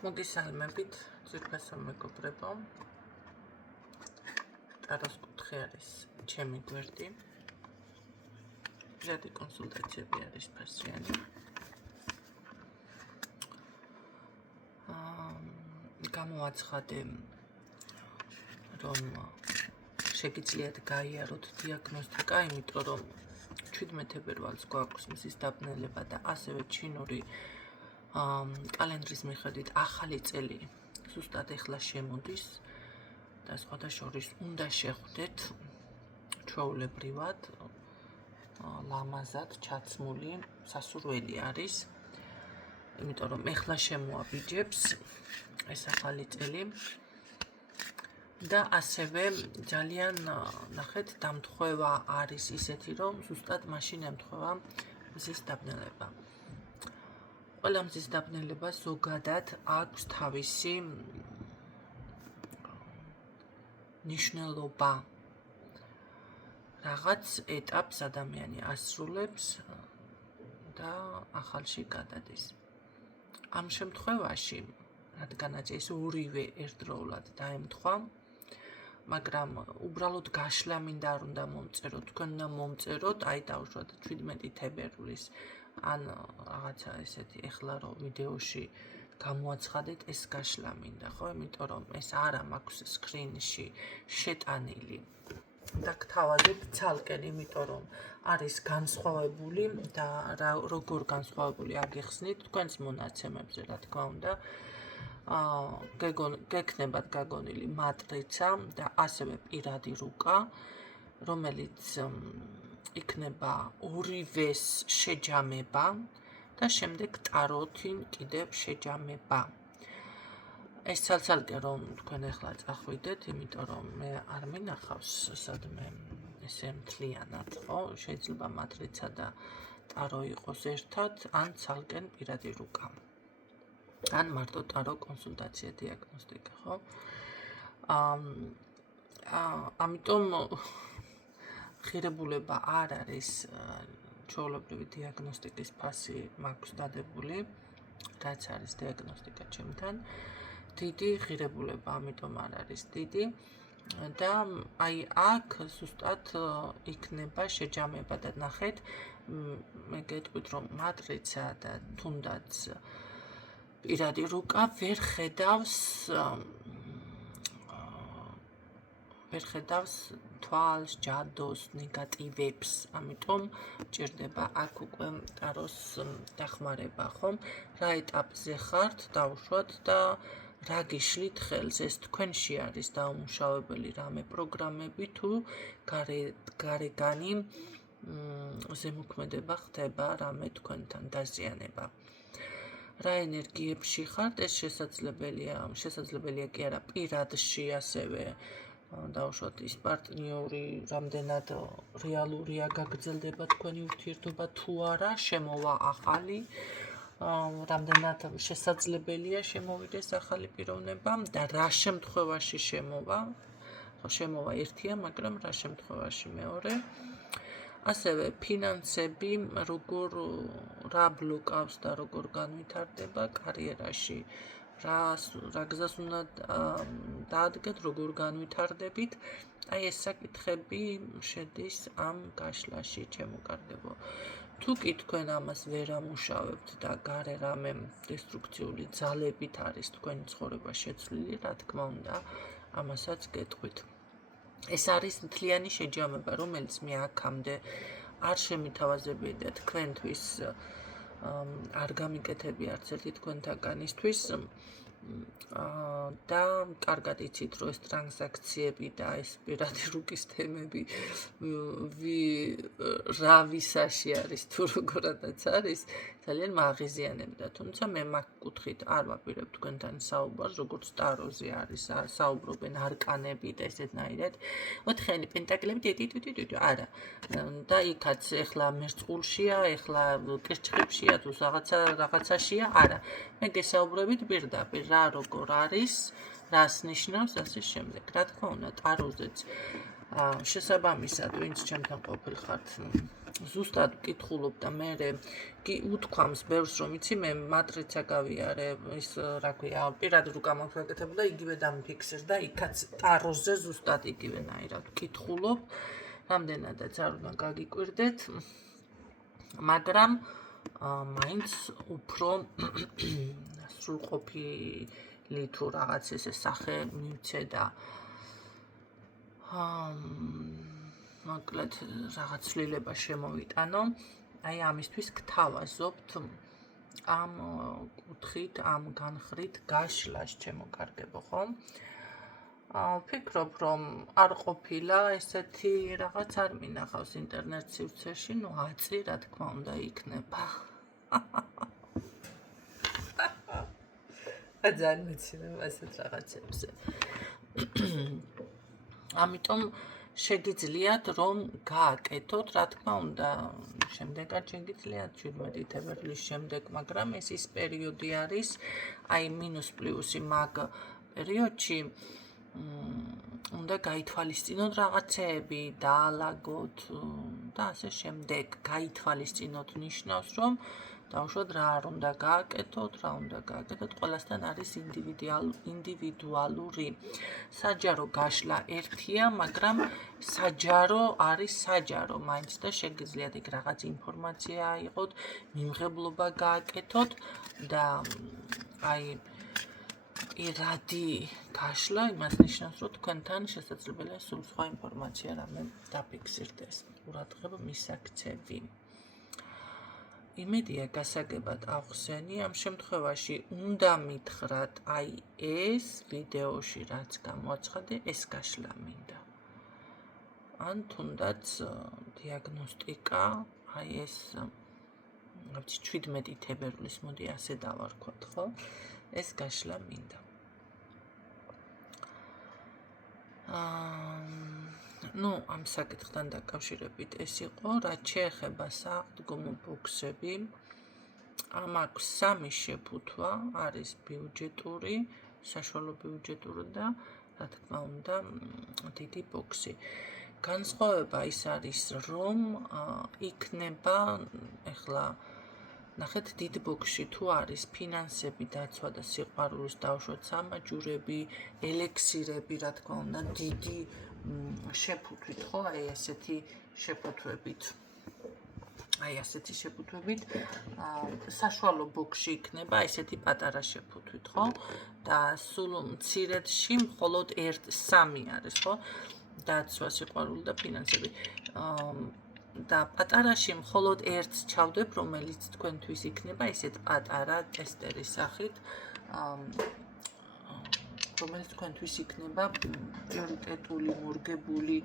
მოგესალმებით, ძვირფასო მეგობრებო. ტაროს კუთხე არის ჩემი გვერდი. პირადი კონსულტაციები არის ფასიანი. გამოაცხადე, რომ შეგიძლიათ გაიაროთ დიაგნოსტიკა, იმიტომ რომ 17 ფევრალს გვაქვს მზის დაბნელება და ასევე ჩინური კალენდრის მიხედვით ახალი წელი ზუსტად ეხლა შემოდის და სხვადასხვა უნდა შეხვდეთ ჩვეულებრივად ლამაზად ჩაცმული სასურველი არის, იმიტომ რომ ეხლა შემოაბიჯებს ეს ახალი წელი და ასევე ძალიან ნახეთ დამთხევა არის ისეთი, რომ ზუსტად მაშინ ემთხვევა მზის დაბნელება. ყველა მზის დაბნელება ზოგადად აქვს თავისი ნიშნულობა. რაღაც ეტაპს ადამიანი ასრულებს და ახალში გადადის. ამ შემთხვევაში, რადგანაც ეს ორივე ერთდროულად დაემთხვა, მაგრამ უბრალოდ გაშლა მინდა არ უნდა მომწეროთ, თქვენ უნდა მომწეროთ, აი დავუშვათ 17 თებერვლის ან რაღაცა ესეთი ეხლა რომ ვიდეოში გამოაცხადეთ, ეს გაშლა მინდა, ხო? იმიტომ რომ ეს არა მაქვს სკრინში შეტანილი. და გთავაზობთ ცალკენ, იმიტომ რომ არის განსხვავებული და როგორ განსხვავებული აგეხსნით თქვენს მონაცემებზე, რა თქმა უნდა. გექნებათ გაგონილი მატრიცა და ასევე პირადი რუკა, რომელიც იქნება ორივეს შეჯამება და შემდეგ ტაროთი კიდევ შეჯამება. ეს ცალ-ცალკე რომ თქვენ ახლა წახვიდეთ, იმიტომ რომ მე არ მინახავს სადმე ესე მთლიანად, ხო? შეიძლება მატრიცა და ტარო იყოს ერთად, ან ცალკენ პირადი რუკა. ან მარტო ტარო კონსულტაცია, დიაგნოსტიკა, ხო? ამიტომ ღირებულება არ არის ჩვეულებრივი დიაგნოსტიკის ფასი მაქვს დადებული, რაც არის დიაგნოსტიკა ჩემთან. დიდი ღირებულება, ამიტომ არ არის დიდი და აი აქ ზუსტად იქნება შეჯამება და ნახეთ, მე გეტყვით რომ მატრიცა და თუნდაც პირადი რუკა ვერ ხედავს თვალს, ჯადოს, ნეგატივებს, ამიტომ ჭირდება აქ უკვე ტაროს დახმარება, ხომ? რა ეტაპზე ხართ, დავუშვათ და რა გიშლით ხელს, ეს თქვენში არის დაუმუშავებელი რამე პროგრამები თუ გარეგანი ზემოქმედება ხდება რამე თქვენთან დაზიანება. რა ენერგიებში ხართ, ეს შესაძლებელია კი არა პირადში ასევე დავუშვათ ის პარტნიორი რამდენად რეალურია გაგრძელდება თქვენი ურთიერთობა თუ არა, შემოვა ახალი, რამდენად შესაძლებელია შემოვიდეს ახალი პიროვნება და რა შემთხვევაში შემოვა ერთია, მაგრამ რა შემთხვევაში მეორე. ასევე ფინანსები, რა ბლოკავს და როგორ განვითარდება კარიერაში, რა გზას უნდა დაადგეთ, როგორ განვითარდებით. აი ეს საკითხები შედის ამ გაშლაში, ჩემო-კარგებო. თუ კი თქვენ ამას ვერ ამუშავებთ და გარე რამე დესტრუქციული ძალებით არის თქვენი ცხოვრება შეცვლილი, რა თქმა უნდა, ამასაც გეტყვით. ეს არის მთლიანი შეჯამება, რომელიც მე აქამდე არ შემითავაზებია და თქვენთვის არ გამიკეთები არც ერთი თქვენთაგანისთვის და კარგად იცით, რომ ეს ტრანზაქციები და ეს პირადი რუკის თემები რა ვისაში არის თუ როგორადაც არის, ძალიან მააღიზიანებდა, თუმცა მე მაგ კუთხით არ ვაპირებ თქვენთან საუბარს, როგორც ტაროზე არის, საუბრობენ არკანები და ესეთნაირად. 4-ხიანი პენტაკლები, არა. და იქაც ეხლა მერწყულშია, ეხლა კირჩხიბშია თუ რაღაცაშია, არა. მე გესაუბრებით პირდაპირ, რა როგორ არის, რას ნიშნავს, ასე შემდეგ. რა თქმა უნდა, ტაროზეც შესაბამისად, ვინც ჩემთან ყოფილ ხართ ზუსტად ვკითხულობ და მე უთქვამს ბევრს რომ იცი მე მატრიცა გავიარე ის რა ქვია პირადი რუკა მაქვს გაკეთებული და იგივე დამიფიქსირ და იქაც ტაროზე ზუსტად იგივენაირად ვკითხულობ რამდენადაც არ უნდა გაგიკვირდეთ მაგრამ მაინც უფრო სრულყოფილი თუ რაღაც ესე სახე მივცე და მოკლედ რაღაც ცვლილება შემოვიტანო. აი ამისთვის გთავაზობთ ამ კუთხით, ამ განხრით გაშლას ჩემო კარგებო, ხო? ვფიქრობ, რომ არ ყოფილა ესეთი რაღაც არ მინახავს ინტერნეტ სივრცეში, ნუ აწი რა თქმა უნდა იქნება. ძალიან მეცინებ ასეთ რაღაცებზე. ამიტომ შეგიძლიათ რომ გააკეთოთ, რა თქმა უნდა, შემდეგაც შეგიძლიათ 17 თებერვლის შემდეგ, მაგრამ ეს ის პერიოდი არის, აი მინუს პლუსი მაგ პერიოდში უნდა გაითვალისწინოთ რაღაცეები, დაალაგოთ და ასე შემდეგ. გაითვალისწინოთ ნიშნავს, რომ დავუშვათ რა არ უნდა გააკეთოთ, რა უნდა გააკეთოთ, ყველასთან არის ინდივიდუალური. საჯარო გაშლა ერთია, მაგრამ საჯარო არის საჯარო, მაინც და შეგიძლიათ იქ რაღაც ინფორმაცია აიღოთ, მიმღებლობა გააკეთოთ და აი პირადი გაშლა იმას ნიშნავს, რომ თქვენთან შესაძლებელია სულ სხვა ინფორმაცია რამე დაფიქსირდეს. ყურადღება მისაქცევი. იმედია გასაგებად ავხსენი, ამ შემთხვევაში უნდა მითხრათ აი ეს ვიდეოში რაც გამოაცხადე, ეს გაშლა მინდა. ან თუნდაც დიაგნოსტიკა, აი ეს 17 თებერვლის მოდი ასე დავარქვათ, ხო? ეს გაშლა მინდა. ნუ ამ საკითხთან დაკავშირებით ეს იყო, რაც შეეხება საღდგომო ბოქსები. ამ აქვს 3 შეფუთვა, არის ბიუჯეტური, საშუალო ბიუჯეტური და რა თქმა უნდა დიდი ბოქსი. განსხვავება ის არის, რომ იქნება ახლა ნახეთ დიდ ბოქსში თუ არის ფინანსები, დაცვა და სიყვარულის დავუშვათ სამაჯურები, ელექსირები, რა თქმა უნდა, დიდი შეფუთვით, ხო, აი ასეთი შეფუთვებით. აი ასეთი შეფუთვებით, საშუალო ბოქსში იქნება ესეთი პატარა შეფუთვით, ხო? და სულ მცირედში მხოლოდ 1-3 არის, ხო? დაცვა, სიყვარული და ფინანსები. და პატარაში მხოლოდ ერთს ჩავდებ, რომელიც თქვენთვის იქნება ესეთ პატარა ტესტერის სახით, რომელიც თქვენთვის იქნება პრიორიტეტული, მორგებული,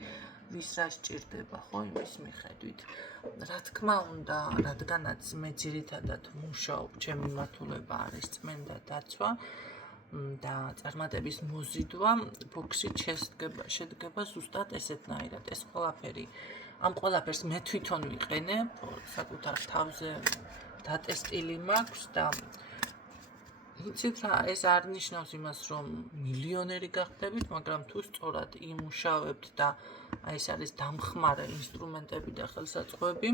ვის რა სჭირდება, ხო, იმის მიხედვით. რა თქმა უნდა, რადგანაც მე ძირითადად მუშაობ, ჩემი მართულება არის წმენდა დაცვა და წარმატების მოზიდვა, ბოქსი შედგება ზუსტად ესეთნაირად, ეს ყველაფერი. ამ ყველაფერს მე თვითონ ვიყენებ, საკუთარ თავზე დატესტილი მაქვს და იცით რა, ეს არ ნიშნავს იმას, რომ მილიონერი გახდებით, მაგრამ თუ სწორად იმუშავებთ და ეს არის დამხმარე ინსტრუმენტები და ხელსაწყოები,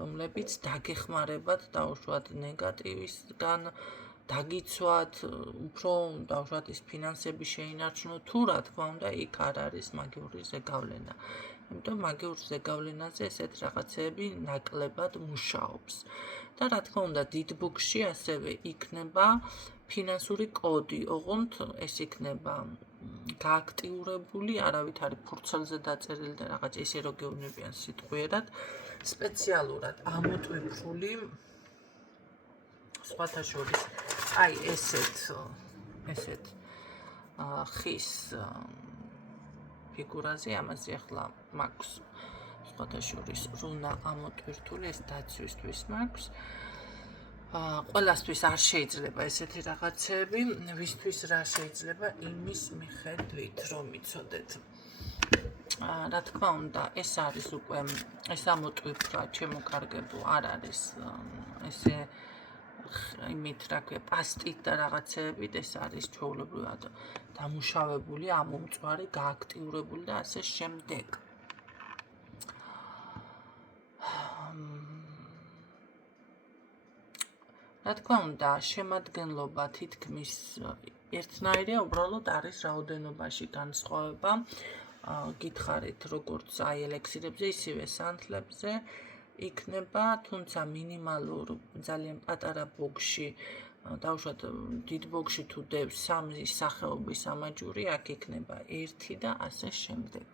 რომლებიც დაგეხმარებათ დაუშვათ ნეგატივისგან, დაგიცვათ, უფრო დაუშვათ ის ფინანსები შეინარჩუნოთ, თუ რა თქმა უნდა, იქ არ არის მაგიური ზეგავლენა. იმიტომ მაგიურ ზეგავლენაზე ესეთ რაღაცეები ნაკლებად მუშაობს. და რა თქმა უნდა, დიდ ბოქსში ასევე იქნება ფინანსური კოდი, ოღონდ ეს იქნება გააქტიურებული, არავით არის ფურცელზე დაწერილი და რაღაც ესე რო გეუბნებიან სიტყვიერად, სპეციალურად ამოტვიფრული სხვათა შორის აი ესეთ ხის ფიგურაზე, ამაზე ახლა მაქვს სხვათა შორის რუნა ამოტვირთული, ეს დაცვისთვის მაქვს. ყველასთვის არ შეიძლება ესეთი რაღაცები, ვისთვის რა შეიძლება იმის მიხედვით, რომ იცოდეთ. რა თქმა უნდა, ეს არის უკვე ეს ამოტვიფრა, ჩემო კარგებო, არ არის ესე იმით რა ქვია, პასტით და რაღაცეებით, ეს არის ჩვეულებრივად დამუშავებული, ამომწვარი, გააქტიურებული და ასე შემდეგ. რა თქმა უნდა, შემადგენლობა თითქმის ერთნაირია, უბრალოდ არის რაოდენობაში განსხვავება. გითხარით, როგორც აი ელექსირებზე, ისევე სანთლებზე იქნება, თუმცა მინიმალურ ძალიან პატარა ბოქში, დავუშვათ დიდ ბოქში თუ დევს 3 სახეობის ამაჯური, აქ იქნება 1 და ასე შემდეგ.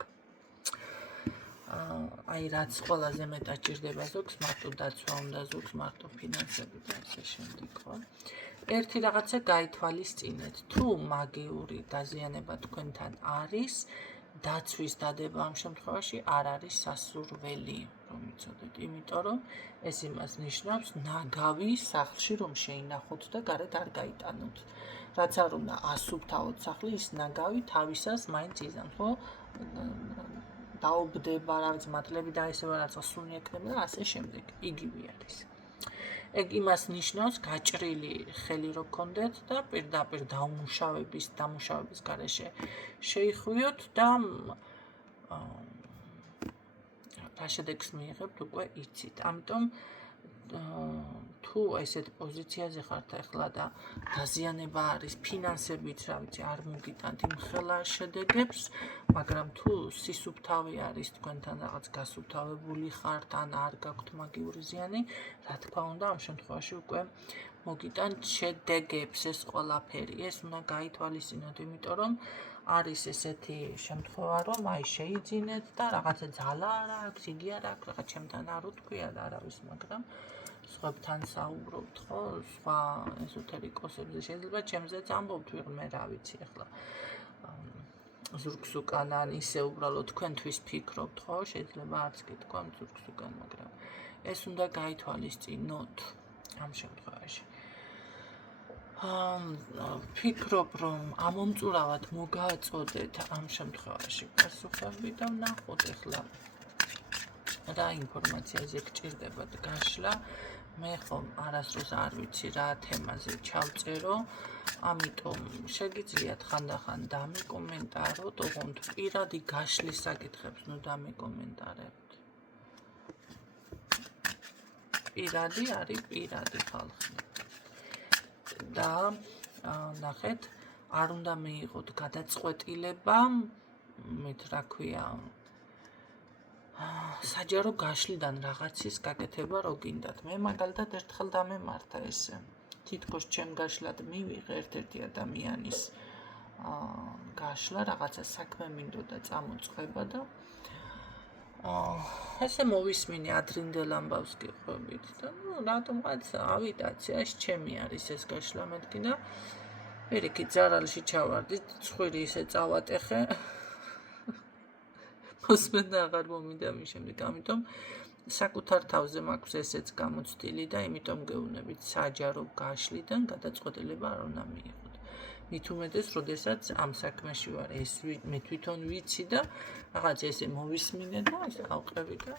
აი რაც ყველაზე მეტად ჭირდება ზოგს, მარტო დაცვა უნდა ზოგს, მარტო ფინანსები და ასე შემდეგ, ხო? ერთი რაღაცა გაითვალისწინეთ, თუ მაგიური დაზიანება თქვენთან არის, დაცვის დადება ამ შემთხვევაში არ არის სასურველი, რომ იცოდეთ, იმიტომ რომ ეს იმას ნიშნავს, ნაგავი სახლში რომ შეინახოთ და გარეთ არ გაიტანოთ. რაც არ უნდა ასუფთავოთ სახლი, ის ნაგავი თავისას მაინც იზამს, ხო? დაობდება, რა ვიცი, მატლები დაესება, რაცა სუნი ექნება და ასე შემდეგ. იგივე არის. ეგ იმას ნიშნავს, გაჭრილი ხელი რო გქონდეთ და პირდაპირ დამუშავების გარეშე შეიხვიოთ და რა შედეგს მიიღებთ, უკვე იცით. ამიტომ თუ ესეთ პოზიციაზე ხართ ახლა და დაზიანება არის ფინანსებით, რა ვიცი, არ მოგიტანთ იმ ხელა შედეგებს, მაგრამ თუ სისუფთავე არის თქვენთან რაღაც გასუფთავებული ხართ ან არ გაქვთ მაგიური ზიანი, რა თქმა უნდა, ამ შემთხვევაში უკვე მოგიტანთ შედეგებს ეს ყველაფერი. ეს უნდა გაითვალისწინოთ, იმიტომ რომ არის ესეთი შემთხვევა, რომ აი შეიძინეთ და რაღაცა ძალა არ აქვს, იგი არ აქვს, რაღაც ჩემთან არ უთქვია და არავის, მაგრამ სხვებთან საუბრობთ, ხო? სხვა ეზოთერიკოსებზე შეიძლება ჩემზეც ამბობთ, ვიღმე რა ვიცი ახლა. ზურგს უკან ან ისე უბრალოდ თქვენთვის ფიქრობთ, ხო? შეიძლება არც გითქვამ ზურგს უკან, მაგრამ ეს უნდა გაითვალისწინოთ ამ შემთხვევაში. ფიქრობ, რომ ამომწურავად მოგაწოდეთ ამ შემთხვევაში პასუხები და ვნახოთ ახლა რა ინფორმაციაზე გჭირდებათ გაშლა. მე ხომ არასდროს არ ვიცი რა თემაზე ჩავწერო, ამიტომ შეგიძლიათ ხანდახან დამიკომენტაროთ, ოღონდ პირადი გაშლის საკითხებს ნუ დამიკომენტარებთ. პირადი არის პირადი ხალხი. და ნახეთ, არ უნდა მიიღოთ გადაწყვეტილება, მით რა ქვია, საჯარო გაშლიდან რაღაცის გაკეთება რო გინდათ. მე მაგალითად ერთხელ დამემართა ესე. თითქოს ჩემ გაშლად მივიღე ერთ-ერთი ადამიანის გაშლა, რაღაცა საქმე მინდოდა წამოწყება და ესე მოვისმინე ადრინდელ ამბავს გიყვებით და ნუ რატომღაც ავიტაცია, ეს ჩემი არის ეს გაშლა მეთქი და პირიქით ზარალში ჩავარდი, ცხვირი ისე წავატეხე. მოსმენა აღარ მომინდა მის შემდეგ, ამიტომ საკუთარ თავზე მაქვს ესეც გამოცდილი და იმიტომ გეუბნებით საჯარო გაშლიდან გადაწყვეტილება არ უნდა მიიღოთ. მით უმეტეს, როდესაც ამ საქმეში ვარ, ეს მე თვითონ ვიცი და რაღაც ესე მოვისმინე და ესე ავყევი და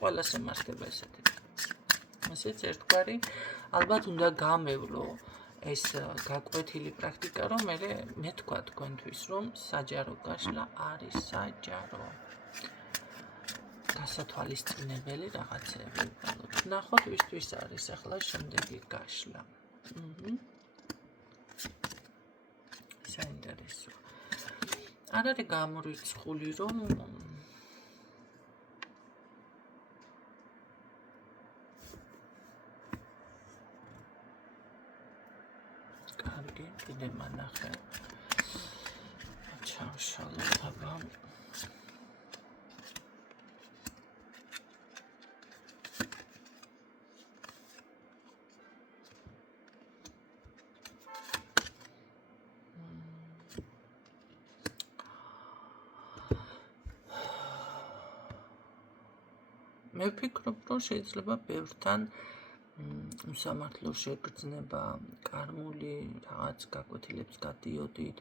ყველას ემართება ესეთი. ესეც ერთგვარი ალბათ უნდა გამევლო ეს გაკვეთილი პრაქტიკა, რომ მე თქვა თქვენთვის, რომ საჯარო გაშლა არის საჯარო. გასათვალისწინებელი რაღაცები უბრალოდ. ნახოთ, ვისთვის არის ახლა შემდეგი გაშლა. საინტერესო. არ არის გამორიცხული, რომ კარგი, კიდე მანახე. ჩავშალოთ აბა. მე ვფიქრობ, რომ შეიძლება ბევრთან უსამართლო შეგრძნება, კარმული რაღაც გაკვეთილებს გადიოდით,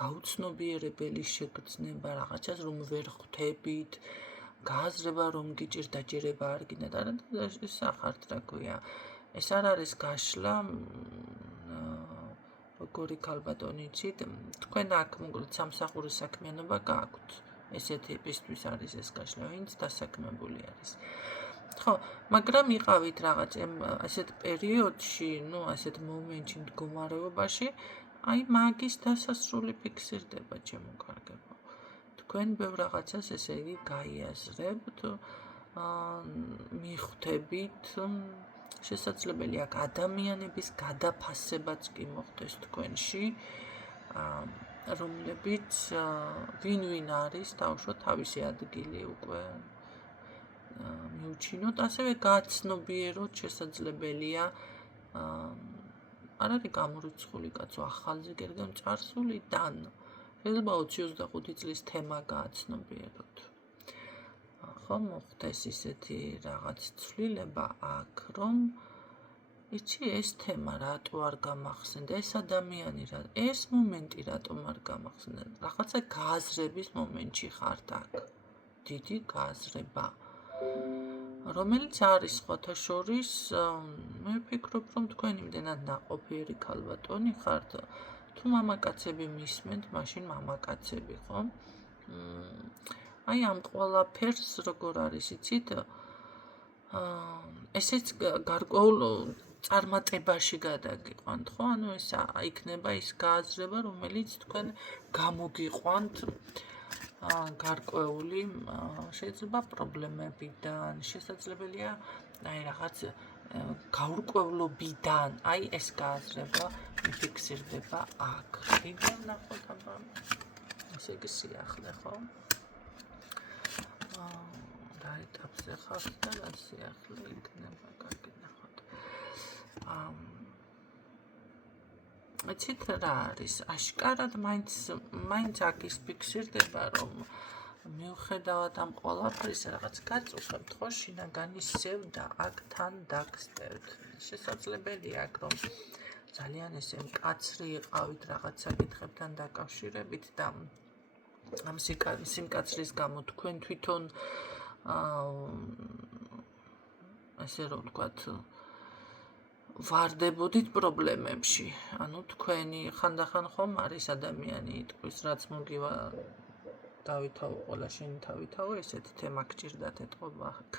გაუცნობიერებელი შეგრძნება, რაღაცას რომ ვერ ხვდებით, გააზრება რომ გიჭირდა, ჯერება არ გინდა და ეს ახართ რა ქვია. ეს არ არის გაშლა, როგორი ქალბატონი იცით, თქვენ აქ მოკლედ სამსახურის საქმიანობა გააქვთ. ესეთი ტიპისთვის არის ეს გაშლა, ვინც დასაქმებული არის. ხო, მაგრამ იყავით რაღაც ასეთ პერიოდში, ასეთ მომენტში, მდგომარეობაში, აი მაგის დასასრული ფიქსირდება, ჩემო კარგებო. თქვენ ბევრ რაღაცას ესე იგი გაიაზრებთ, მიხვდებით, შესაძლებელია ადამიანების გადაფასებაც კი მოხდეს თქვენში, რომლებიც ვინ არის თავშოთ თავისი ადგილი უკვე მიუჩინოთ, ასევე გაცნობიეროთ შესაძლებელია არ არის გამორიცხული კაცო ახალზე კერგემ წარსული დან შეიძლება 20-25 წლის თემა გააცნობიეროთ. ხო მოხდეს ისეთი რაღაც ცვლილება აქ, რომ იცი ეს თემა რატო არ გამახსენდა, ეს ადამიანი ეს მომენტი რატომ არ გამახსენდა, რაღაცა გააზრების მომენტში ხართ აქ. დიდი გააზრება. რომელიც არის სხვათა შორის, მე ვფიქრობ, რომ თქვენ იმდენად ნაყოფიერი ქალბატონი ხართ, თუ მამაკაცები მისმენთ, მაშინ მამაკაცები, ხო? აი ამ ყველაფერს როგორ არის, იცით? ესეც გარკვეულ წარმატებაში გადაგიყვანთ, ხო? ანუ ეს იქნება ის გააზრება, რომელიც თქვენ გამოგიყვანთ გარკვეული შეიძლება პრობლემებიდან, შესაძლებელია აი რაღაც გაურკვევლობიდან, აი ეს გააზრება მიფიქსირდება აქ. კიდევ ნახოთ აბა ესე იგი სიახლე, ხო? რა ეტაპზე ხართ და რა სიახლე იქნება, კარგი ნახოთ. იცით რა არის? აშკარად მაინც აქ ის ფიქსირდება, რომ მიუხედავად ამ ყველაფრის რაღაც გაწუხებთ, ხო, შინაგანი სევდა აქ თან დაგსტევთ. შესაძლებელია აქ, რომ ძალიან ესე მკაცრი იყავით რაღაც საკითხებთან დაკავშირებით და ამ სიმკაცრის გამო თქვენ თვითონ ესე რომ ვთქვათ ვარდებოდით პრობლემებში. ანუ თქვენი ხანდახან ხომ არის ადამიანი იტყვის, რაც მოგივა დავითაო ყველა შენი თავითაო, ესეთი თემა გჭირდათ ეტყობა აქ.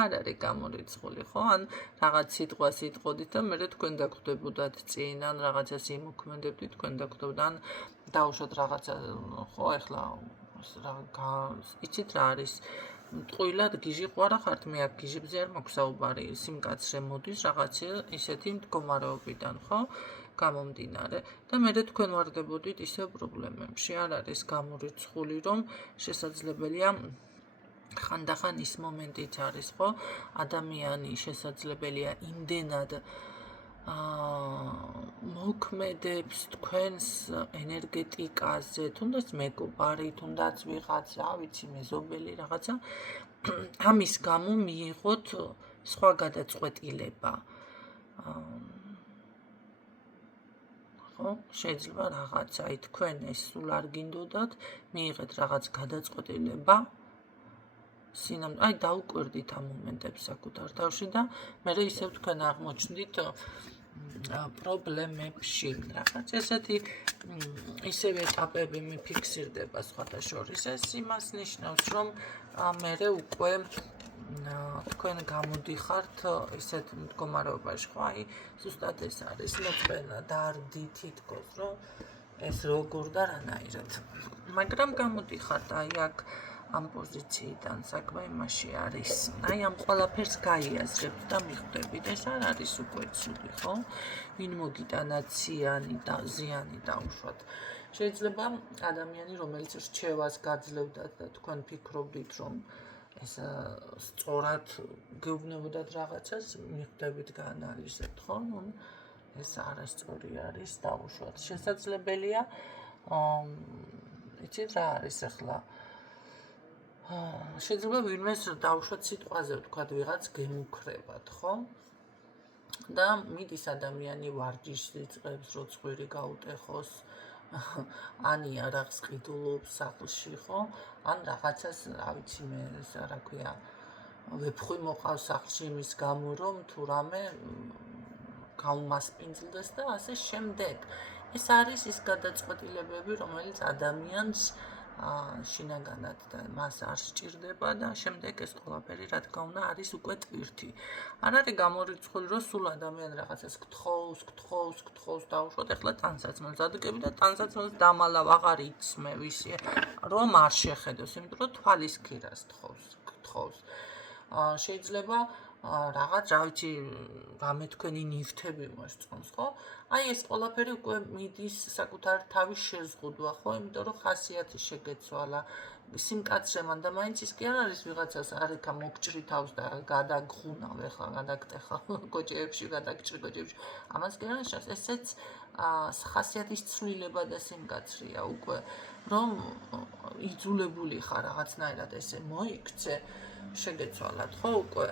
არ არის გამორიცხული, ხო? ან რაღაც სიტყვას იტყოდით და მერე თქვენ დაგვხვდებოდათ წინ, ან რაღაცას იმოქმედებდით, თქვენ დაგვხვდებოდათ, ან დაუშვათ რაღაცა, ხო, ეხლა იცით რა არის? ტყუილად გიჟი ყვარა ხართ, მე აქ გიჟებზე არ მაქვს საუბარი, სიმკაცრე მოდის რაღაცა ისეთი მდგომარეობიდან, ხო? გამომდინარე და მერე თქვენ ვარდებოდით ისევ პრობლემებში. არ არის გამორიცხული, რომ შესაძლებელია ხანდახან ის მომენტიც არის, ხო? ადამიანი შესაძლებელია იმდენად მოქმედებს თქვენს ენერგეტიკაზე, თუნდაც მეგობარი, თუნდაც ვიღაც, რა ვიცი, მეზობელი რაღაცა, ამის გამო მიიღოთ სხვა გადაწყვეტილება. ხო, შეიძლება რაღაცა, აი თქვენ ეს სულ არ გინდოდათ, მიიღეთ რაღაც გადაწყვეტილება, აი დაუკვირდით ამ მომენტებს საკუთარ თავში და მერე ისევ თქვენ აღმოჩნდით პრობლემებში. რაღაც ესეთი ისევ ეტაპები მიფიქსირდება სხვათა შორის. ეს იმას ნიშნავს, რომ მერე უკვე თქვენ გამოდიხართ ისეთ მდგომარეობაში, ხო? აი ზუსტად ეს არის მოწმენა და არ თითქოს, რომ ეს როგორ და რანაირად. მაგრამ გამოდიხართ აი აქ ამ პოზიციიდან საქმე იმაში არის, აი ამ ყველაფერს გაიაზრებთ და მიხვდებით, ეს არ არის უკვე ცუდი, ხო? ვინ მოგიტანა ზიანი დაუშვათ. შეიძლება ადამიანი, რომელიც რჩევას გაძლევდათ და თქვენ ფიქრობდით, რომ ეს სწორად გეუბნებოდათ რაღაცას, მიხვდებით გაანალიზებთ, ხო? ეს არასწორი არის დაუშვათ. შესაძლებელია იცით რა არის ახლა შეიძლება ვინმეს დაუშვათ სიტყვაზე ვთქვათ ვიღაც გემუქრებათ, ხო? და მიდის ადამიანი ვარჯიშს იწყებს, როცხვირი გაუტეხოს, ან იარაღს ყიდულობს სახლში, ხო? ან რაღაცას, რა ვიცი მე, რა ქვია, ვეფხვი მოყავს სახლში იმის გამო, რომ თუ რამე გაუმასპინძლდეს და ასე შემდეგ. ეს არის ის გადაწყვეტილებები, რომელიც ადამიანს შინაგანად და მას არ სჭირდება და შემდეგ ეს ყველაფერი რა თქმა უნდა არის უკვე ტვირთი. არ არის გამორიცხული რომ სულ ადამიანი რაღაცას გთხოვს დაუშვათ ეხლა ტანსაცმელს დადგები და ტანსაცმელს დამალავ აღარ იცმე ვისი რომ არ შეხედოს, იმიტომ რომ თვალის ქირას გთხოვს. შეიძლება რაღაც რა ვიცი რამე თქვენი ნივთები მოსწონს, ხო? აი ეს ყველაფერი უკვე მიდის საკუთარ თავის შეზღუდვა, ხო? იმიტომ რომ ხასიათი შეგეცვალა, სიმკაცრე მან და მაინც ის კი არ არის ვიღაცას არ იქა მოგჭრი თავს და გადაგღუნავ ეხლა გადაგტეხა გოჯეებში გადაგჭრი გოჯეებში. ამას კი არ ნიშნავს, ესეც ხასიათის ცვლილება და სიმკაცრეა უკვე, რომ იძულებული ხარ რაღაცნაირად ესე მოიქცე, შეგეცვალათ, ხო უკვე?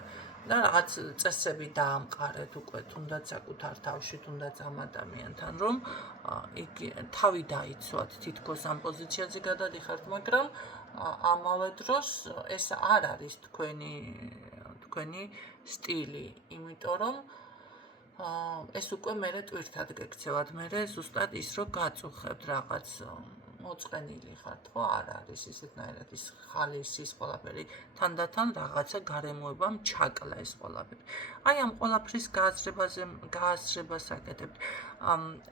და რაღაც წესები დაამყარეთ უკვე თუნდაც საკუთარ თავში, თუნდაც ამ ადამიანთან, რომ იგი თავი დაიცვათ თითქოს ამ პოზიციაზე გადადიხართ, მაგრამ ამავე დროს ეს არ არის თქვენი სტილი, იმიტომ რომ ეს უკვე მერე ტვირთად გექცევათ, მერე ზუსტად ის რომ გაწუხებთ რაღაც მოწყენილი ხართ, ხო? არ არის ისეთნაირად ის ხალისის ყველაფერი, თანდათან რაღაცა გარემოებამ ჩაკლა ეს ყველაფერი. აი ამ ყველაფრის გააზრებას აკეთებთ.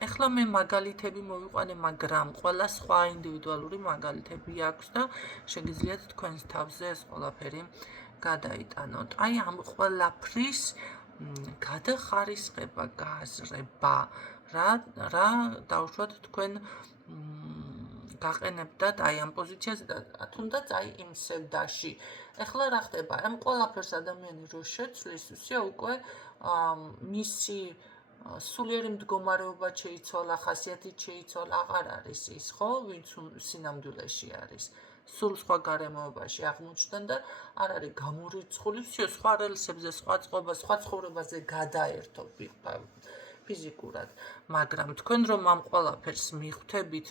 ეხლა მე მაგალითები მოვიყვანე, მაგრამ ყველა სხვა ინდივიდუალური მაგალითები აქვს და შეგიძლიათ თქვენს თავზე ეს ყველაფერი გადაიტანოთ. აი ამ ყველაფრის გადახარისხება, გააზრება, რა დაუშვათ თქვენ გაყენებდათ აი ამ პოზიციაზე და თუნდაც აი იმ სევდაში. ეხლა რა ხდება? ამ ყველაფერს ადამიანი რო შეცვლის, ისე უკვე მისი სულიერი მდგომარეობა შეიცვალა, ხასიათით შეიცვალა, აღარ არის ის, ხო? ვინც სინამდვილეში არის. სულ სხვა გარემოებაში აღმოჩნდა და არ არის გამორიცხული, სხვა რელსებზე, სხვა წყობა, სხვა ცხოვრებაზე გადაერთო ფიზიკურად, მაგრამ თქვენ რომ ამ ყველაფერს მიხვდებით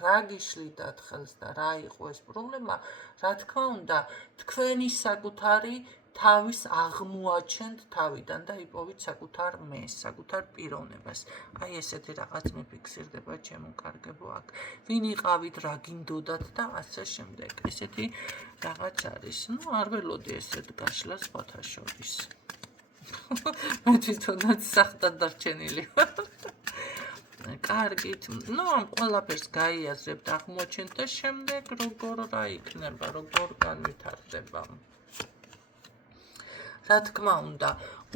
რა გიშლიდათ ხელს და რა იყო ეს პრობლემა, რა თქმა უნდა, თქვენი საკუთარი თავის აღმოაჩენთ თავიდან და იპოვით საკუთარ მეს, საკუთარ პიროვნებას. აი ესეთი რაღაც მიფიქსირდება ჩემო კარგებო აქ. ვინ იყავით, რა გინდოდათ და ასე შემდეგ. ესეთი რაღაც არის. არ ველოდი ესეთ გაშლას სხვათა შორის. მე თვითონაც სახტად დარჩენილი ვარ. კარგით, ამ ყველაფერს გაიაზრებთ, აღმოჩენთ და შემდეგ როგორ რა იქნება, როგორ განვითარდება. რა თქმა უნდა,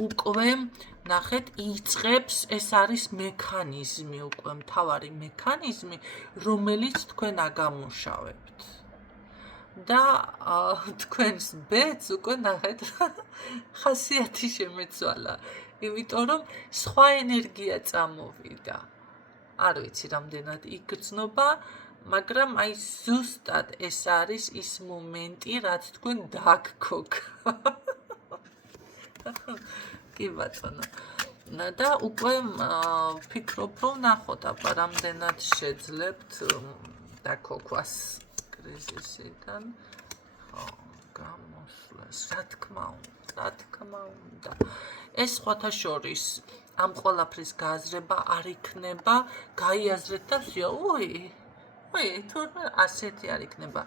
უკვე ნახეთ, იწყებს, ეს არის მექანიზმი, უკვე მთავარი მექანიზმი, რომელიც თქვენ აგამუშავებთ. და თქვენს ბედს უკვე ნახეთ, ხასიათი შემეცვალა, იმიტომ რომ სხვა ენერგია წამოვიდა. არ ვიცი რამდენად იგრძნობა, მაგრამ აი ზუსტად ეს არის ის მომენტი, რაც თქვენ დაგქოგ. კი ბატონო. და უკვე ვფიქრობ, რომ ნახოთ აბა რამდენად შეძლებთ დაქოქვას კრიზისიდან. ხო, გამოსვლას, რა თქმა უნდა. ეს სხვათა შორის ამ ყველაფრის გააზრება არ იქნება, გაიაზრეთ და ვსიო, თურმე ასეთი არ იქნება.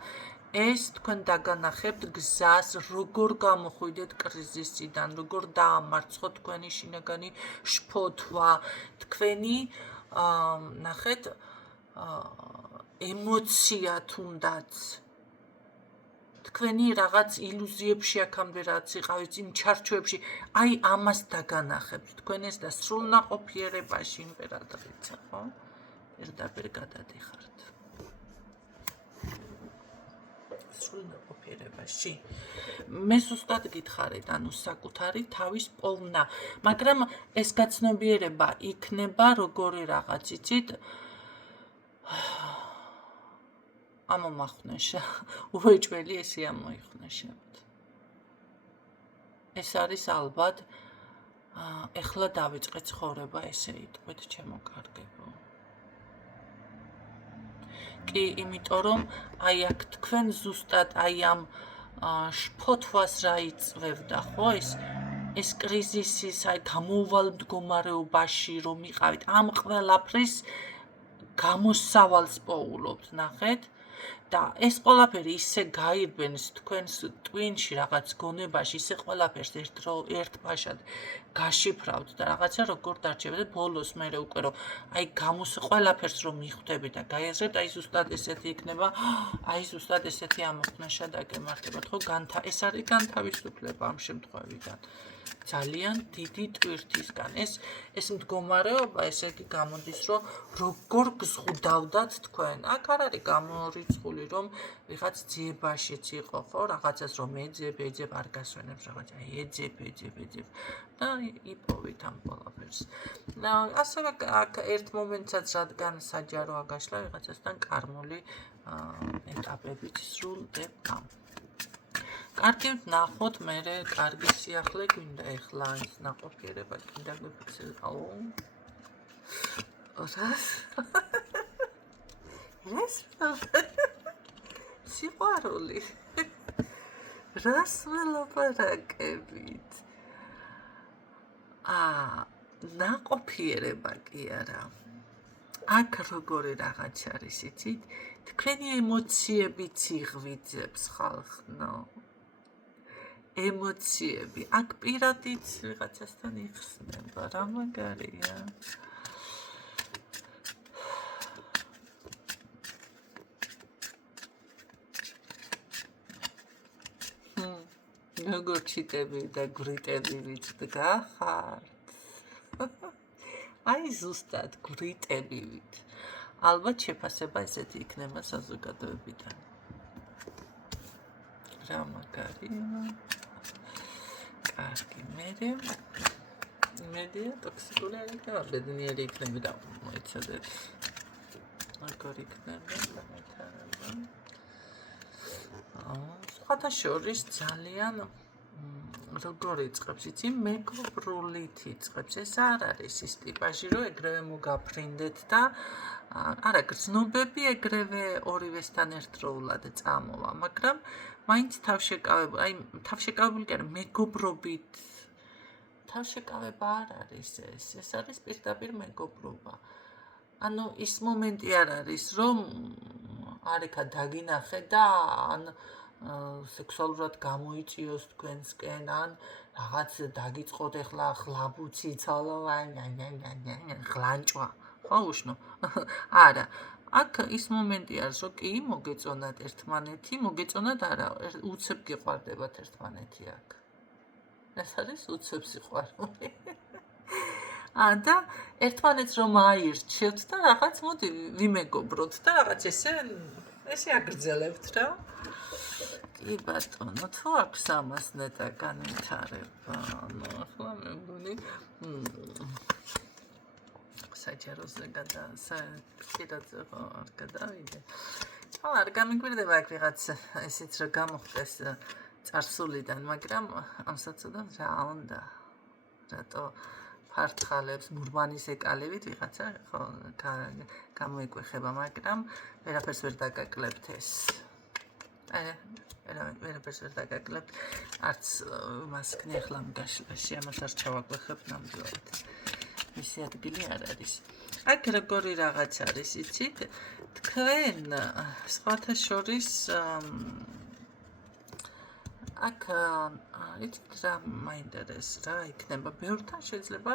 ეს თქვენ დაგანახებთ გზას, როგორ გამოხვიდეთ კრიზისიდან, როგორ დაამარცხოთ თქვენი შინაგანი შფოთვა, თქვენი ნახეთ ემოცია თუნდაც. თქვენი რაღაც ილუზიებში აქამდე რაც იყავით, იმ ჩარჩოებში, აი ამას დაგანახებთ თქვენ ეს და სრულნაყოფიერებაში იმპერატრიცა, ხო? პირდაპირ გადადიხართ. სრულნაყოფიერებაში. მე ზუსტად გითხარით, საკუთარი თავის პოვნა, მაგრამ ეს გაცნობიერება იქნება როგორი რაღაც, იცით? ამომახვნეშა, უეჭველი ესე ამოიხვნეშებთ. ეს არის ალბათ, ეხლა დავიწყე ცხოვრება, ესე იტყვით, ჩემო კარგებო. კი, იმიტომ რომ აი აქ თქვენ ზუსტად აი ამ შფოთვას რა იწვევდა, ხო? ეს კრიზისის აი გამოუვალ მდგომარეობაში რომ იყავით, ამ ყველაფრის გამოსავალს პოულობთ, ნახეთ? და ეს ყველაფერი ისე გაირბენს თქვენს ტვინში რაღაც გონებაში, ისე ყველაფერს ერთ პაშად გაშიფრავთ და რაღაცა როგორ დარჩება და ბოლოს მე უკვე რომ აი ყველაფერს რომ მიხვდები და გაიაზრებთ, აი ზუსტად ესეთი იქნება, აი ზუსტად ესეთი ამოხსნა და გემართებათ, ხო? ეს არის განთავისუფლება ამ შემთხვევიდან. ძალიან დიდი ტვირთისგან. ეს მდგომარეობა ესე იგი გამოდის, რომ როგორ გზღუდავდათ თქვენ. აქ არ არის გამორიცხული, რომ ვიღაც ძიებაშიც იყო, ხო? რაღაცას რომ ეძებ არ გასვენებს რაღაცა. ეძებ და იპოვით ამ ყველაფერს. ასევე აქ ერთ მომენტსაც რადგან საჯაროა გაშლა ვიღაცასთან კარმული ეტაპებიც სრულდება. კარგი ვნახოთ, მე კარგი სიახლე გვინდა ეხლა ის ნაყოფიერება კიდე გვიფიქსირდა. ეს სიყვარული. რას ველაპარაკებით? ნაყოფიერება კი არა. აქ როგორი რაღაც არის, იცით? თქვენი ემოციებიც იღვიძებს ხალხნო. ემოციები. აქ პირადიც ვიღაცასთან იხსნება, რა მაგარია. როგორ ჩიტები და გრიტები ვიწყდა ხართ. აი ზუსტად გრიტებივით. ალბათ შეფასება ესეთი იქნება საზოგადოებიდან. რა მაგარია. კარგი, მედია ტოქსიკული არ იქნება, ბედნიერი იქნება და მოიცადეთ. როგორ იქნება გამეთარება. სხვათა შორის ძალიან როგორ იწყებს, იცი, მეგობრულით იწყებს. ეს არ არის ის ტიპაჟი, რომ ეგრევე მოგაფრინდეთ და არა, გრძნობები ეგრევე ორივესთან ერთდროულად წამოვა, მაგრამ მაინც თავშეკავებული კი არა, მეგობრობით თავშეკავება არ არის ეს არის პირდაპირ მეგობრობა. ანუ ის მომენტი არ არის, რომ არიქა დაგინახე და ან სექსუალურად გამოიწიოს თქვენსკენ, ან რაღაც დაგიწყოთ ეხლა ხლაბუცი ღლანჭვა, ხო უშნო? არა, აქ ის მომენტი არის, რომ კი მოგეწონათ ერთმანეთი, მოგეწონათ არა, უცებ გიყვარდებათ ერთმანეთი აქ. ეს არის უცებ სიყვარული. და ერთმანეთს რომ აირჩევთ და რაღაც მოდი ვიმეგობროთ და რაღაც ესე აგრძელებთ რა. კი ბატონო, თუ აქვს ამას ნეტა განვითარება, ახლა მე მგონი საჯაროზე პირადზე არ გადავიდე. არ გამიგვირდება აქ ვიღაც ესეც რა გამოხდეს წარსულიდან, მაგრამ ამ საწოდამ რა უნდა? რატო ფართხალებს მურმანის ეკალებით ვიღაცა ხო გამოიკვეხება, მაგრამ ვერაფერს ვერ დაგაკლებთ ეს. ვერაფერს ვერ დაგაკლებთ, არც მასკნი ახლა მგაშლაში, ამას არ ჩავაკვეხებ ნამდვილად. მისი ადგილი არ არის. აქ როგორი რაღაც არის, იცით? თქვენ სხვათა შორის აქ იცით რა მაინტერესებს, რა იქნება, ბევრთან შეიძლება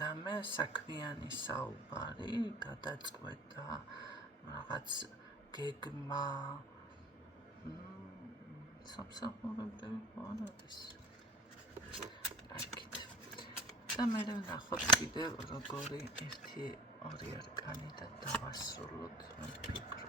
რამე საქმიანი საუბარი, გადაწყვეტა, რაღაც გეგმა, სამსახურები არის. კარგით. და მე ვნახოთ კიდევ როგორი 1-2 არკანი და დავასრულოთ, მე ვფიქრობ.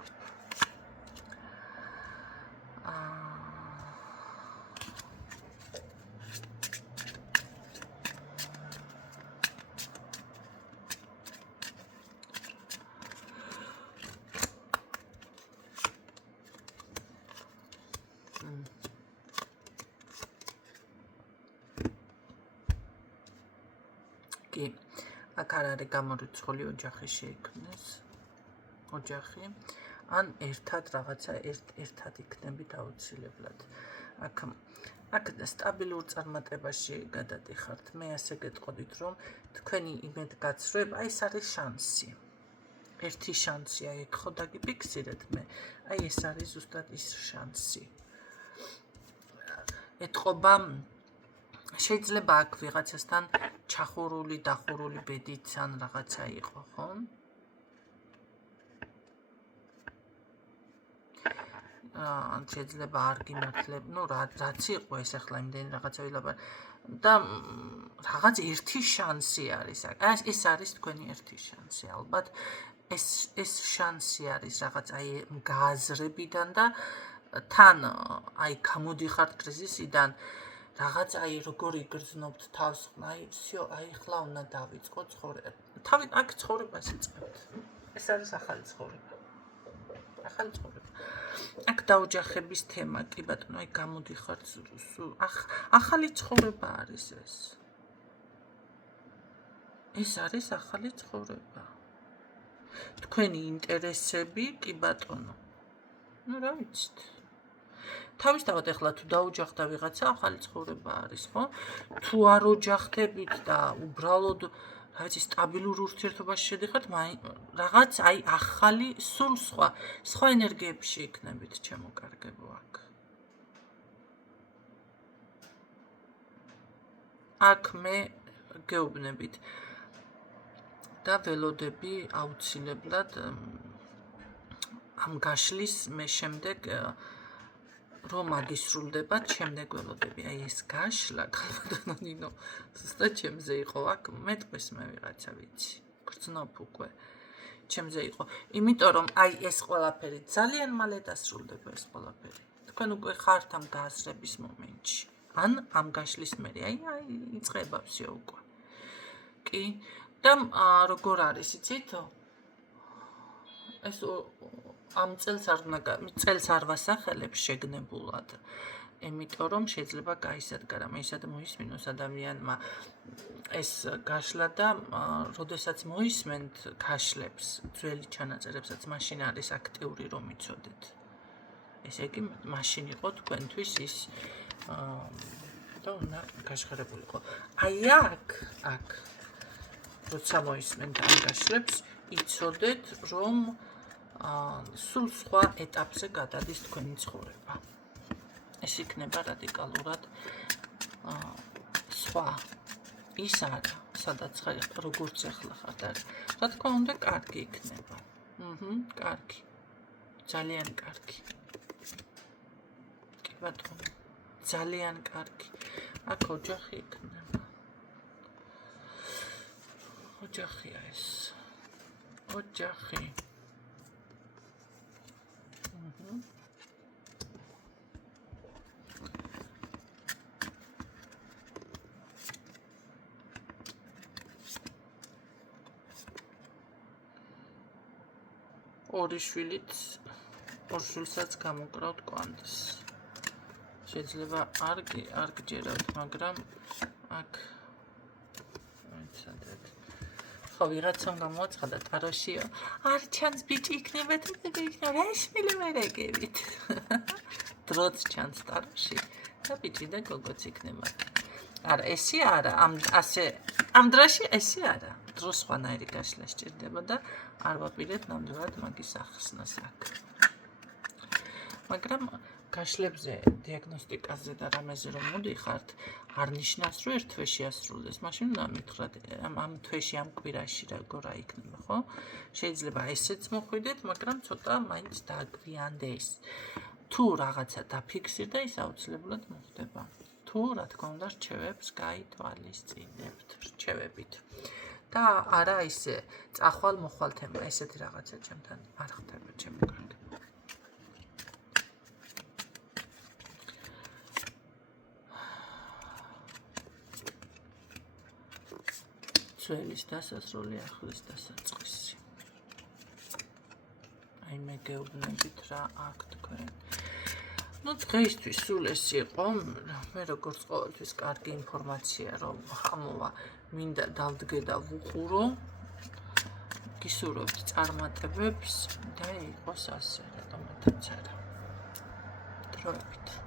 კი, აქ არ არის გამორიცხული ოჯახი შეიქმნეს, ოჯახი, ან ერთად რაღაცა ერთად იქნებით აუცილებლად. აქ სტაბილურ წარმატებაში გადადიხართ. მე ასე გეტყოდით, რომ თქვენი იმედგაცრუება, ეს არის შანსი. ერთი შანსია ეგ ხო დაგიფიქსირეთ მე. აი ეს არის ზუსტად ის შანსი. ეთყობა შეიძლება აქ ვიღაცასთან ჩახურული, დახურული ბედიც ან რაღაცა იყო, ხო? შეიძლება არ გიმართლებ, ну რაც იყო ეს ახლა იმდენი რაღაცა ვილაპარ და რაღაც ერთი შანსი არის აქ. ეს არის თქვენი ერთი შანსი, ალბათ ეს შანსი არის რაღაც აი გააზრებიდან და თან აი გამოდიხართ კრიზისიდან რაღაც აი როგორ იგრძნობთ თავს, აი всё, აი ხლა უნდა დავიწყო ცხოვრება. თავი აქ ცხოვრებას იწყებთ. ეს არის ახალი ცხოვრება. ახალი ცხოვრება. აქ დაოჯახების თემა, კი ბატონო, აი გამოდიხართ ახალი ცხოვრება არის ეს. ეს არის ახალი ცხოვრება. თქვენი ინტერესები, კი ბატონო. ну რა ვიცით. თავისთავად ახლა თუ დაოჯახდა ვიღაცა, ახალი ცხოვრება არის, ხო? თუ არ ოჯახდებით და უბრალოდ რა ვიცი, სტაბილურ ურთიერთობაში შედიხართ, რაღაც აი ახალი, სულ სხვა ენერგიებში იქნებით, ჩემო კარგებო აქ. აქ მე გეუბნებით და ველოდები აუცილებლად ამ გაშლის მე შემდეგ რომ აგისრულდებათ, შემდეგ ველოდები. აი ეს გაშლა, გალბატონო ნინო, ზუსტად ჩემზე იყო აქ, მეტყვის მე ვიღაცა ვიცი. გრძნობ უკვე. ჩემზე იყო. იმიტომ რომ აი ეს ყველაფერი ძალიან მალე დასრულდება ეს ყველაფერი. თქვენ უკვე ხართ ამ გააზრების მომენტში. ან ამ გაშლის მერე, აი იწყება всё უკვე. კი, და როგორ არის, იცით? ეს ამ წელს არ ვასახელებ შეგნებულად. იმიტომ რომ შეიძლება გაისადგარა, მე ისად მოისმინოს ადამიანმა ეს გაშლა და როდესაც მოისმენთ გაშლებს, ძველი ჩანაწერებსაც, მაშინ არის აქტიური რომ იცოდეთ. ესე იგი, მაშინ იყო თქვენთვის ის და უნდა გაშხერებულიყო. აი აქ როცა მოისმენთ ამ გაშლებს, იცოდეთ რომ სულ სხვა ეტაპზე გადადის თქვენი ცხოვრება. ეს იქნება რადიკალურად სხვა. ის არა, სადაც როგორც ახლა ხართ არის. რა თქმა უნდა, კარგი იქნება. კარგი. ძალიან კარგი. კი ბატონო, ძალიან კარგი. აქ ოჯახი იქნება. ოჯახია ეს. ოჯახი. ორი შვილით ორ შვილსაც გამოკრავთ კვანძს. შეიძლება არ გჯერავთ, მაგრამ აქ ვიცადეთ. ხო, ვიღაცამ გამოაცხადა ტაროშიო. არ ჩანს ბიჭი იქნება თუ ბიჭი იქნება, რა შვილი მერეგებით. დროც ჩანს ტაროში და ბიჭი და გოგოც იქნება. არა, ესე არა, ამ დროში ესე არა. დრო სხვანაირი გაშლა სჭირდება და არ ვაპირებთ ნამდვილად მაგის ახსნას აქ. მაგრამ გაშლებზე, დიაგნოსტიკაზე და რამეზე რომ მოდიხართ, არ ნიშნავს, რომ ერთ თვეში ასრულდეს. მაშინ უნდა მითხრათ, ამ თვეში, ამ კვირაში როგორ იქნება, ხო? შეიძლება ესეც მოხვიდეთ, მაგრამ ცოტა მაინც დაგვიანდეს. თუ რაღაცა დაფიქსირდა, ის აუცილებლად მოხდება. თუ რა თქმა უნდა, რჩევებს გაითვალისწინებთ, რჩევებით. და არა ისე წახვალ-მოხვალ თემა, ესეთი რაღაცა ჩემთან არ ხდება, ჩემო კარგი. ძველის დასასრული, ახლის დასაწყისი. აი მე გეუბნებით რა აქ თქვენ. ну დღეისთვის სულ ეს იყო, მე როგორც ყოველთვის კარგი ინფორმაცია რომ ხამოვა, მინდა დავდგე და ვუყურო. გისურვებთ წარმატებებს და იყოს ასე, რატომაც არა. დროებით.